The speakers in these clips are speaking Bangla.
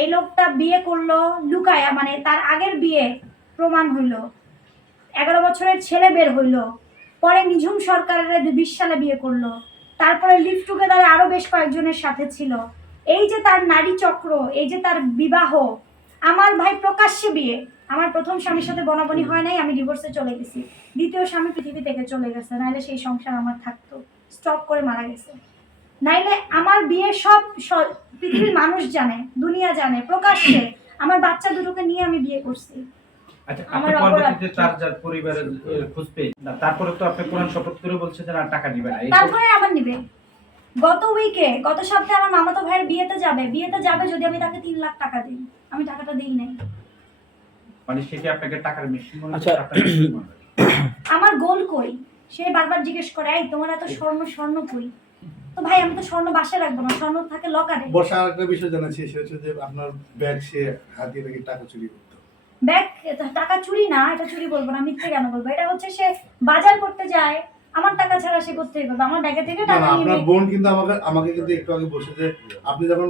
এই লোকটা বিয়ে করল লুকায়া মানে তার আগের বিয়ে প্রমাণ হইল। এগারো বছরের ছেলে বের হইল। পরে নিঝুম সরকারের বিশ সালে বিয়ে করল। তারপরে লিভ টুগেদারে আরও বেশ কয়েকজনের সাথে ছিল। এই যে তার নারী চক্র, এই যে তার বিবাহ, আমার ভাই প্রকাশ্যে বিয়ে। আমার প্রথম স্বামীর সাথে বনাবনি হয় নাই, আমি ডিভোর্সে চলে গেছি। দ্বিতীয় স্বামী পৃথিবী থেকে চলে গেছে, নাইলে সেই সংসার আমার থাকতো। স্টপ করে মারা গেছে। নাইলে আমার বিয়ে সব পৃথিবীর মানুষ জানে দুনিয়া জানে প্রকাশ্যে। আমার বাচ্চা দুটোকে নিয়ে আমি বিয়ে করছি। আচ্ছা আমার আপনি অপরাধ। পরবর্তীতে তার পরিবারের এ, খোঁজ পেয়ে না, তারপরে তো আপনি কোরআন শপথ করে বলছেন যে না টাকা দিবে না। তারপরে আবার নিবে। গত উইকে গত সপ্তাহে আমার মামাতো ভাইয়ের বিয়েতে যাবে। বিয়েতে যাবে যদি আমি তাকে তিন লাখ টাকা দিই। আমি টাকাটা দিই নাই। মানে সে আপনাকে টাকার মেশিন মনে আচ্ছা। আমার গোল কই? সে বারবার জিজ্ঞেস করে এই তোমার এত স্বর্ণ স্বর্ণ কই? তো ভাই আমি তো স্বর্ণ বাসায় রাখব না স্বর্ণ থাকে লকারে আরেকটা বিষয় জানাচ্ছি সেটা হচ্ছে যে আপনার ব্যাগ সে হাতিয়ে টাকা চুরি করতো। ব্যাগ টাকা চুরি না এটা চুরি বলব না মিথ্যে কেন বলব? এটা হচ্ছে সে বাজার করতে যায় আমার টাকা ছাড়া সে করতে করবে আমার ব্যাগে থেকে টাকা নিয়ে আপনার বোন কিন্তু আমাকে আমাকে কিন্তু একটু আগে বলছে যে আপনি যখন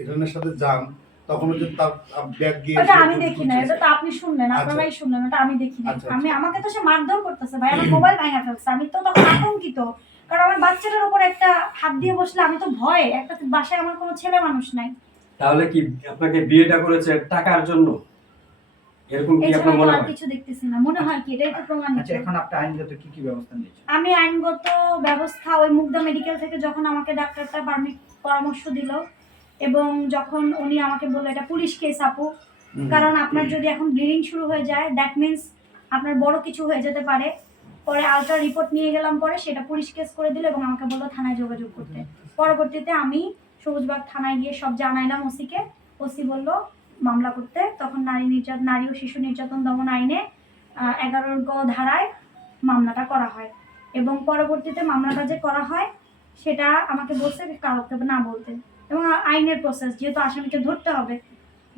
এখানের সাথে যান তখন হচ্ছে তার ব্যাগ গিয়ে ওটা আমি। দেখি না এটা তো আপনি শুনলেন আচ্ছা। আপনারাই শুনলেন ওটা আমি দেখি না। আচ্ছা, আমি আমাকে তো সে মারধর করতেছে ভাই আমার মোবাইল ভাঙা ফেলছে আমি তো তখন আতঙ্কিত। কারণ আমার বাচ্চাটার উপর একটা হাত দিয়ে বসলে আমি তো ভয়ে একটা বাসায় আমার কোনো ছেলে মানুষ নাই। তাহলে কি আপনাকে বিয়েটা করেছে টাকার জন্য? এরকম কি আপনার মনে হয়? কিছু দেখতেছি না। মনে হয় কি? এটাই তো প্রমাণিত আচ্ছা এখন আপনি আইনগত কি কি ব্যবস্থা নিয়েছেন? আমি আইনগত ব্যবস্থা ওই মুগদা মেডিকেল থেকে যখন আমাকে ডাক্তারটা পারমি- পরামর্শ দিল এবং যখন উনি আমাকে বলল এটা পুলিশ কেস আপু। কারণ আপনার যদি এখন ব্লিডিং শুরু হয়ে যায় দ্যাট মিন্স আপনার বড় কিছু হয়ে যেতে পারে। পরে আলট্রা রিপোর্ট নিয়ে গেলাম পরে, সেটা পুলিশ কেস করে দিল এবং আমাকে বলল থানায় যোগাযোগ করতে। পরবর্তীতে আমি সবুজবাগ থানায় গিয়ে সব জানাইলাম ওসিকে। ওসি বলল, মামলা করতে। তখন নারী নির্যাতন নারী ও শিশু নির্যাতন দমন আইনে এগারো গ ধারায় মামলাটা করা হয়। এবং পরবর্তীতে মামলাটা যে করা হয়, সেটা আমাকে বলছে, কাউকে না বলতে। এবং আইনের প্রসেস যেহেতু আসামিকে ধরতে হবে।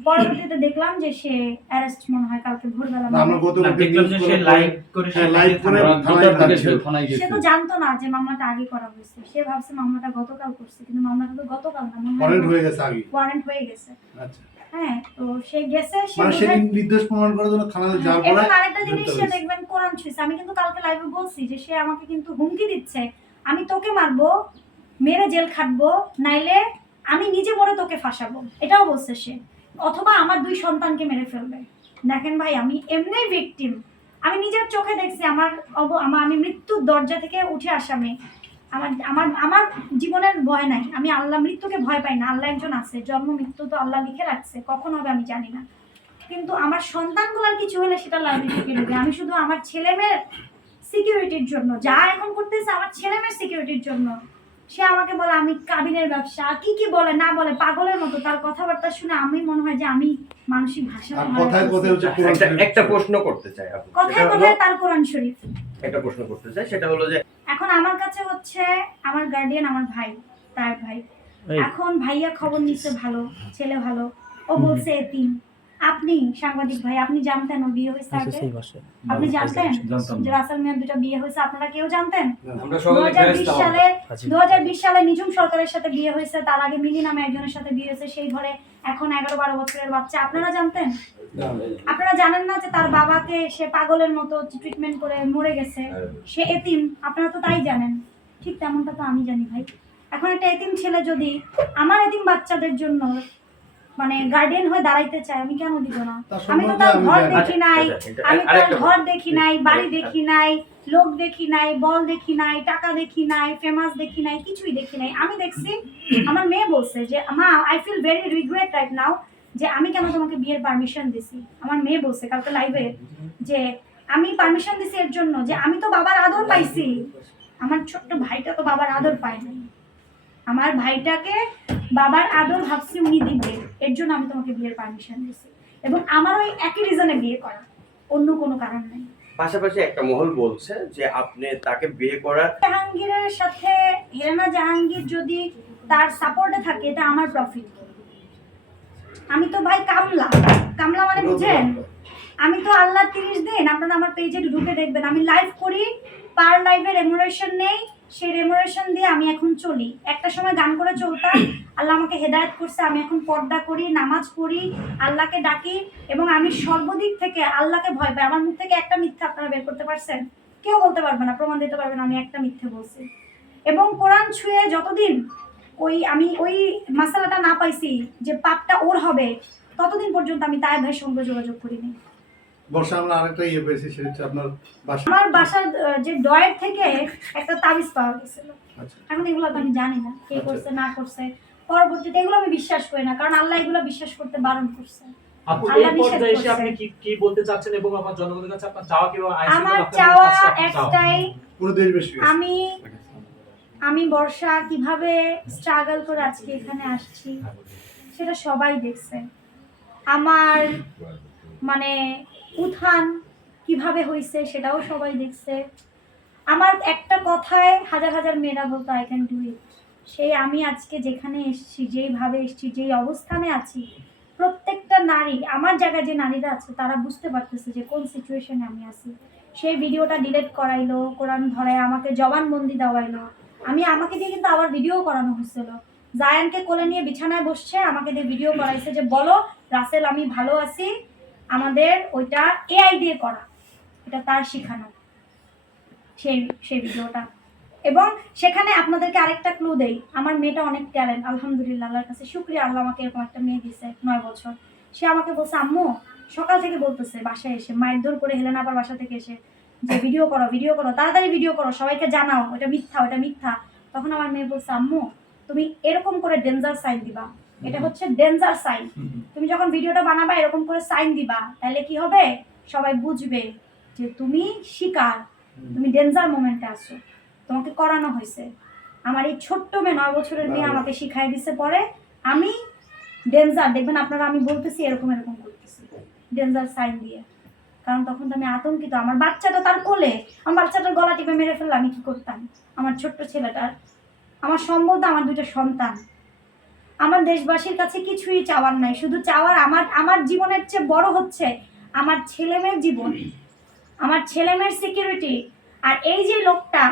পরবর্তীতে দেখলাম যে সে অ্যারেস্ট মনে হয় কালকে ভোরবেলা আমরা গত দেখলাম যে সে লাইভ করে সে হ্যাঁ, করে থানায়- থানায় থানায় থানায় সে তো জানতো না যে মামলাটা আগে করা হয়েছে। সে ভাবছে মামলাটা গতকাল করছে কিন্তু মামলাটা তো গতকাল না ওয়ারেন্ট হয়ে গেছে আগে। ওয়ারেন্ট হয়ে গেছে। আচ্ছা। হ্যাঁ তো সে গেছে সে মানে বোধহয়- নির্দোষ প্রমাণ করার জন্য থানাতে যাওয়ার এবং আরেকটা জিনিস সে দেখবেন কোরআন ছুঁয়েছে। আমি কিন্তু কালকে লাইভে বলছি যে সে আমাকে কিন্তু হুমকি দিচ্ছে। আমি তোকে মারবো মেরে জেল খাটবো নাইলে আমি নিজে মরে তোকে ফাঁসাবো। এটাও বলছে সে। অথবা আমার দুই সন্তানকে মেরে ফেলবে। দেখেন ভাই, আমি এমনি ভিকটিম আমি নিজের চোখে দেখছি, আমার অব আমার আমি মৃত্যুর দরজা থেকে উঠে আসা মেয়ে। আমার আমার আমার জীবনের ভয় নাই। আমি আল্লাহ মৃত্যুকে ভয় পাই না। আল্লাহ একজন আছে। জন্ম, মৃত্যু তো আল্লাহ লিখে রাখছে। কখন হবে আমি জানি না। কিন্তু আমার সন্তানগুলোর কিছু হলে সেটা থেকে নেবে আমি শুধু আমার ছেলে মেয়ের সিকিউরিটির জন্য। যা এখন করতেছে আমার ছেলে মেয়ের সিকিউরিটির জন্য। সে আমাকে বলে আমি কাবিনের ব্যবসা। কি কি বলে না বলে পাগলের মতো। তার কথাবার্তা শুনে আমি মনে হয় যে আমি মানসিক ভাষা একটা প্রশ্ন করতে চাই কথায় কথায় তার কোরআন শরীফ। একটা প্রশ্ন করতে চাই সেটা হলো যে এখন আমার কাছে হচ্ছে আমার গার্ডিয়ান আমার ভাই তার ভাই। এখন ভাইয়া খবর নিচ্ছে ভালো ছেলে ভালো। ও বলছে এতিম। আপনি সাংবাদিক ভাই আপনি জানতেন ও বিয়ে হয়েছে আগে? আপনি জানতেন যে রাসেল মিয়ার দুটো বিয়ে হয়েছে আপনারা কেউ জানতেন? আমরা দু হাজার বিশ সালে দু হাজার বিশ সালে নিঝুম সরকারের সাথে বিয়ে হয়েছে তার আগে মিলি নামে একজনের সাথে বিয়ে হয়েছে সেই ঘরে এখন এগারো বারো বছরের বাচ্চা। আপনারা জানতেন? আপনারা জানেন না যে তার বাবাকে সে পাগলের মতো ট্রিটমেন্ট করে মরে গেছে? সে এতিম আপনারা তো তাই জানেন। ঠিক তেমনটা তো আমি জানি ভাই। এখন একটা এতিম ছেলে যদি আমার এতিম বাচ্চাদের জন্য মানে গার্ডিয়ান হয়ে দাঁড়াইতে চায় আমি কেন দিব না? আমি তো তার ঘর দেখি নাই আচ্ছা, আমি তার ঘর দেখি নাই বাড়ি দেখি নাই লোক দেখি নাই বল দেখি নাই টাকা দেখি নাই ফেমাস দেখি নাই কিছুই দেখি নাই। আমি দেখছি আমার মেয়ে বলছে যে মা I feel very regret right now যে আমি কেন তোমাকে বিয়ের পারমিশন দিছি? আমার মেয়ে বলছে কালকে লাইভে যে আমি পারমিশন দিছি এর জন্য যে আমি তো বাবার আদর পাইছি। আমার ছোট্ট ভাইটা তো বাবার আদর পায় নাই। আমার ভাইটাকে বাবার আদর ভাবছি উনি দিবে এর জন্য আমি তোমাকে বিয়ের পারমিশন দিছি এবং আমার ওই একই রিজনে বিয়ে করা অন্য কোনো কারণ নেই। পাশাপাশি একটা মহল বলছে যে আপনি তাকে বিয়ে করার জাহাঙ্গীরের সাথে হেলেনা জাহাঙ্গীর যদি তার সাপোর্টে থাকে এটা আমার প্রফিট আমি তো ভাই কামলা। কামলা মানে বুঝেন? আমি তো আল্লাহ তিরিশ দিন আপনারা আমার পেজে ঢুকে দেখবেন। আমি লাইভ করি পার লাইভের রেমুনারেশন নেই সেই রেমোরেশন দিয়ে আমি এখন চলি। একটা সময় গান করে চলতাম, আল্লাহ আমাকে হেদায়েত করছে, আমি এখন পর্দা করি, নামাজ পড়ি, আল্লাহকে ডাকি এবং আমি সর্বদিক থেকে আল্লাহকে ভয় পাই। আমার মুখ থেকে একটা মিথ্যা আপনারা বের করতে পারছেন? কেউ বলতে পারবে না, প্রমাণ দিতে পারবে না আমি একটা মিথ্যে বলছি। এবং কোরআন ছুঁয়ে যতদিন ওই আমি ওই মাসালাটা না পাইছি যে পাপটা ওর হবে, ততদিন পর্যন্ত আমি তাই ভাইয়ের সঙ্গে যোগাযোগ করিনি। বর্ষা আমরা আরেকটা ইয়ে পেয়েছি সেটা হচ্ছে আপনার বাসা। আমার বাসার যে ডয়ের থেকে একটা তাবিজ পাওয়া গেছিল। আচ্ছা। এখন এগুলো তো আমি জানি না কে আচ্ছা। করছে না করছে। পরবর্তীতে এগুলো আমি বিশ্বাস করি না কারণ আল্লাহ এগুলো বিশ্বাস করতে বারণ করছে। আমার চাওয়া? একটাই আমি বর্ষা কীভাবে স্ট্রাগল করে আজকে এখানে আসছি সেটা সবাই দেখছে। আমার মানে উত্থান কীভাবে হয়েছে সেটাও সবাই দেখছে। আমার একটা কথায় হাজার হাজার মেয়েরা বলতো আই ক্যান ডু ইট সেই আমি আজকে যেখানে এসেছি, যেইভাবে এসেছি, যেই অবস্থানে আছি, প্রত্যেকটা নারী, আমার জায়গায় যে নারীরা আছে, তারা বুঝতে পারতেছে যে কোন সিচুয়েশনে আমি আছি। সেই ভিডিওটা ডিলিট করাইলো, কোরআন ধরায় আমাকে জবানবন্দি দেওয়াইলো। আমি, আমাকে দিয়ে কিন্তু আবার ভিডিও করানো হচ্ছিল। জায়ানকে কোলে নিয়ে বিছানায় বসছে, আমাকে দিয়ে ভিডিও করাইছে যে, বলো, রাসেল, আমি ভালো আছি আমাদের ওইটা এআই দিয়ে করা। এটা তার শিখানো, সেই সেই ভিডিওটা। এবং সেখানে আপনাদেরকে আরেকটা ক্লু দেই, আমার মেয়েটা অনেক ট্যালেন্ট আলহামদুলিল্লাহ, আল্লাহর কাছে শুক্রিয়া, আল্লাহ আমাকে এরকম একটা মেয়ে দিছে নয় বছর। সে আমাকে বলছে, আম্মু, সকাল থেকে বলতেছে বাসায় এসে, মায়ের দৌড় করে হেলেন আবার বাসা থেকে এসে, যে ভিডিও করো ভিডিও করো, তাড়াতাড়ি ভিডিও করো, সবাইকে জানাও ওটা মিথ্যা ওটা মিথ্যা। তখন আমার মেয়ে বলছে, আম্মু, তুমি এরকম করে ডেঞ্জার সাইন দিবা এটা হচ্ছে ডেঞ্জার সাইন তুমি যখন ভিডিওটা বানাবা এরকম করে সাইন দিবা তাহলে কি হবে? সবাই বুঝবে যে তুমি শিকার তুমি ডেঞ্জার মোমেন্টে আছো। তোমাকে করানো হয়েছে। আমার এই ছোট্ট মেয়ে নয় বছরের মেয়ে আমাকে শিখাই দিছে পরে আমি ডেঞ্জার দেখবেন আপনারা আমি বলতেছি এরকম এরকম করতেছি ডেঞ্জার সাইন দিয়ে। কারণ তখন তো আমি আতঙ্কিত। আমার বাচ্চাটা তার কোলে। আমার বাচ্চাটার গলা টিপে মেরে ফেললে আমি কি করতাম? আমার ছোট্ট ছেলেটার। আমার সম্বল আমার দুটো সন্তান। আমার দেশবাসীর কাছে কিছুই চাওয়ার নাই। শুধু চাওয়ার আমার আমার জীবনের চেয়ে বড় হচ্ছে আমার ছেলেমেয়ের জীবন, আমার ছেলেমেয়ের সিকিউরিটি আর এই যে লোকটা